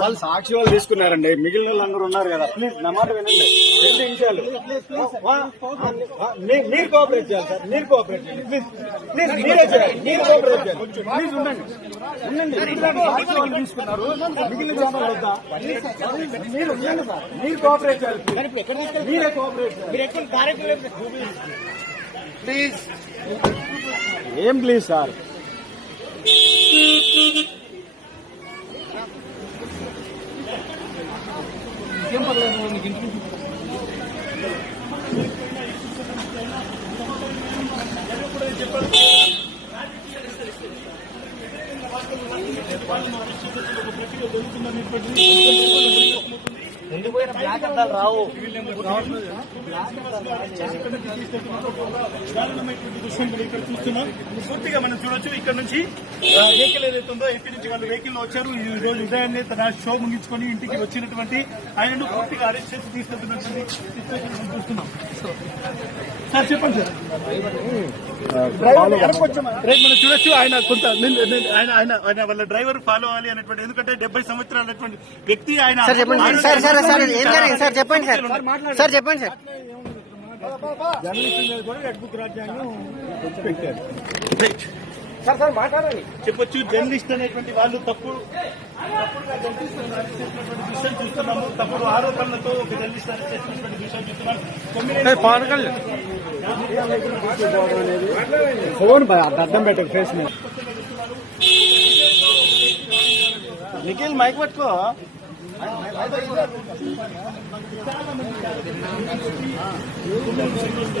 వాళ్ళు సాక్షి వాళ్ళు తీసుకున్నారండి, మిగిలిన వాళ్ళు అందరూ ఉన్నారు కదా. ప్లీజ్ నా మాట వినండి. 2 నిమిషాలు మీరు కోఆపరేట్ చేయాలి సార్, మీరు కోఆపరేట్ చేయాలి. ప్లీజ్ ప్లీజ్ మీరే చేయాలి, మీరు కోఆపరేట్ చేయాలి. ప్లీజ్ ఉండండి సాక్షి వాళ్ళు తీసుకున్నారు, మిగిలిన ఛానల్ వద్దా? మీరు ఉండండి సార్, మీరు కోఆపరేట్ చేయాలి. మీరే కోఆపరేట్ చేయాలి. ప్లీజ్ ఏం ప్లీజ్ సార్. ఎందుకు బ్లాక్ అద్దాలు రావు. ఇక్కడ చూస్తున్నాం. పూర్తిగా మనం చూడొచ్చు. ఇక్కడ నుంచి వెహికల్ ఏదైతే ఉందో ఏపీ నుంచి వాళ్ళు వెహికల్ వచ్చారు. ఈ రోజు ఉదయాన్నే తన షో ముగించుకొని ఇంటికి వచ్చినటువంటి ఆయనను పూర్తిగా అరెస్ట్ చేసి తీసుకెళ్తున్నటువంటి చూస్తున్నాం. సార్ చెప్పండి సార్. రేపు మనం చూడొచ్చు. ఆయన కొంత ఆయన వాళ్ళ డ్రైవర్ ఫాలో అవ్వాలి అనేటువంటి, ఎందుకంటే 70 సంవత్సరాల వ్యక్తి ఆయన. చెప్పండి సార్. చెప్పండి సార్. చెప్పండి సార్. జర్నలిస్టులు కూడా రెడ్ బుక్ రాజ్యాంగం పెట్టారు. మాట్లాడాలి చెప్పొచ్చు. జర్నలిస్ట్ అనేటువంటి వాళ్ళు తప్పుడుగా చేసినటువంటి విషయం చూస్తున్నాము. తప్పుడు ఆరోపణలతో ఒక జర్నలిస్ట్ అరెస్ట్ చేసినటువంటి విషయం చూస్తున్నాం. ఫోన్ అర్థం పెట్టకు ఫేస్ మీద. నిఖిల్ మైక్ పట్టుకో.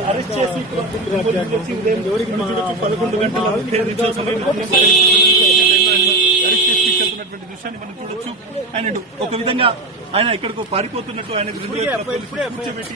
అరెస్ట్ చేసి ఉదయం 11 గంటల అరెస్ట్ చేసి తీసుకెళ్తున్నటువంటి దృశ్యాన్ని మనం చూడొచ్చు. ఆయన ఒక విధంగా ఆయన ఎక్కడికో పారిపోతున్నట్టు ఆయన కూర్చోబెట్టి